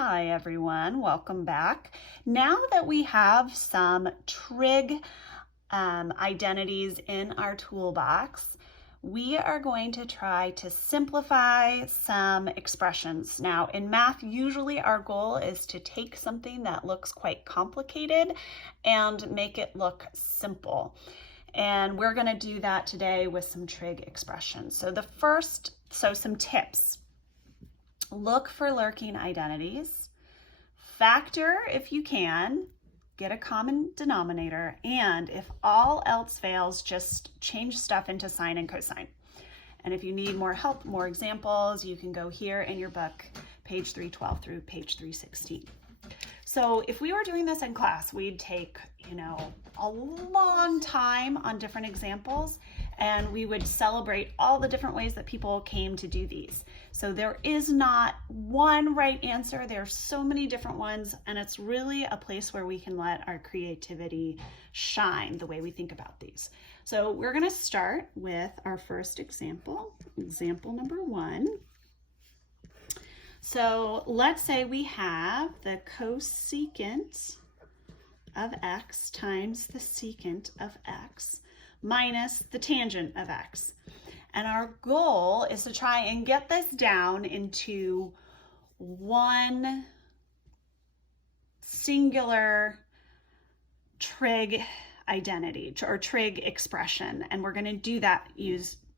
Hi everyone, welcome back. Now that we have some trig identities in our toolbox, we are going to try to simplify some expressions. Now in math, usually our goal is to take something that looks quite complicated and make it look simple. And we're going to do that today with some trig expressions. So some tips. Look for lurking identities, factor if you can, get a common denominator, and if all else fails, just change stuff into sine and cosine. And if you need more help, more examples, you can go here in your book, page 312 through page 316. So if we were doing this in class, we'd take, a long time on different examples, and we would celebrate all the different ways that people came to do these. So there is not one right answer. There are so many different ones, and it's really a place where we can let our creativity shine the way we think about these. So we're going to start with our first example number 1. So let's say we have the cosecant of x times the secant of x minus the tangent of x. And our goal is to try and get this down into one singular trig identity or trig expression. And we're going to do that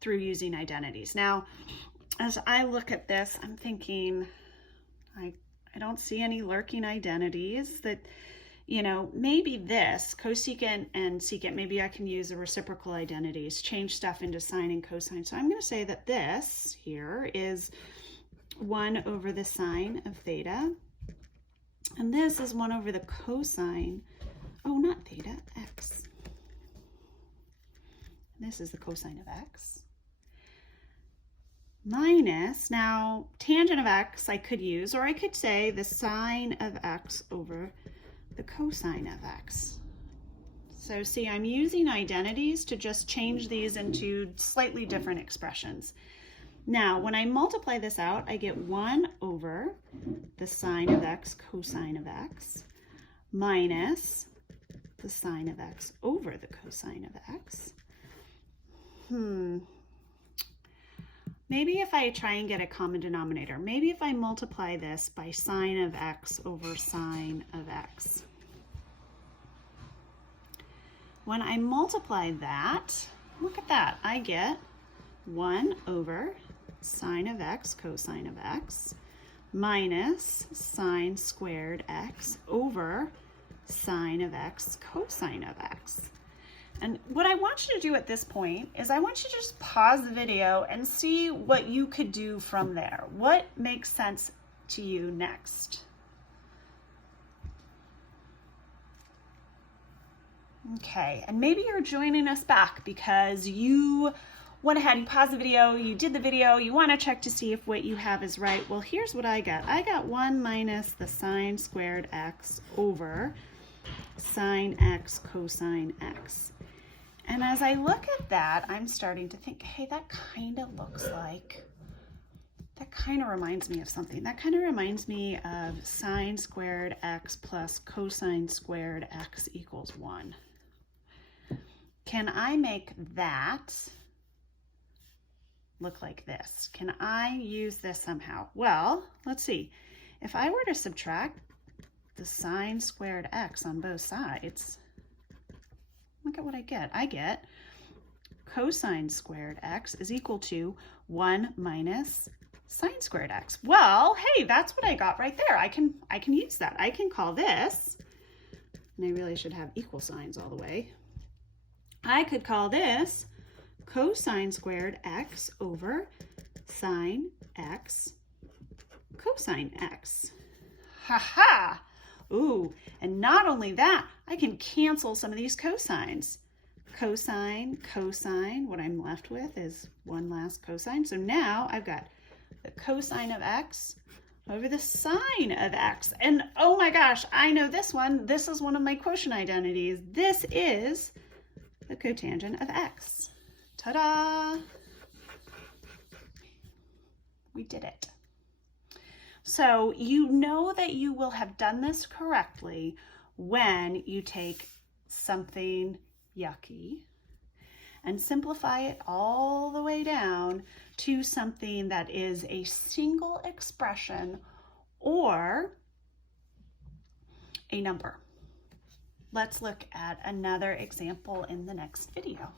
through using identities. Now, as I look at this, I'm thinking, I don't see any lurking identities that, maybe this cosecant and secant, maybe I can use the reciprocal identities, change stuff into sine and cosine. So I'm going to say that this here is 1 over the sine of theta, and this is 1 over the cosine, not theta, x. This is the cosine of x. Minus, now tangent of x I could use, or I could say the sine of x over the cosine of x. So see, I'm using identities to just change these into slightly different expressions. Now, when I multiply this out, I get 1 over the sine of x cosine of x minus the sine of x over the cosine of x. Maybe if I try and get a common denominator, maybe if I multiply this by sine of x over sine of x. When I multiply that, look at that, I get 1 over sine of x cosine of x minus sine squared x over sine of x cosine of x. And what I want you to do at this point is I want you to just pause the video and see what you could do from there. What makes sense to you next? Okay, and maybe you're joining us back because you went ahead and paused the video, you did the video, you want to check to see if what you have is right. Well, here's what I got. I got 1 minus the sine squared x over sine x cosine x. And as I look at that, I'm starting to think, hey, that kind of reminds me of something. That kind of reminds me of sine squared x plus cosine squared x equals 1. Can I make that look like this? Can I use this somehow? Well, let's see. If I were to subtract the sine squared x on both sides, look at what I get. I get cosine squared x is equal to 1 minus sine squared x. Well, hey, that's what I got right there. I can use that. I can call this, and I really should have equal signs all the way. I could call this cosine squared x over sine x cosine x. Ha ha! Ooh, and not only that, I can cancel some of these cosines. Cosine, cosine, what I'm left with is one last cosine. So now I've got the cosine of x over the sine of x. And oh my gosh, I know this one. This is one of my quotient identities. This is the cotangent of x. Ta-da! We did it. So you know that you will have done this correctly when you take something yucky and simplify it all the way down to something that is a single expression or a number. Let's look at another example in the next video.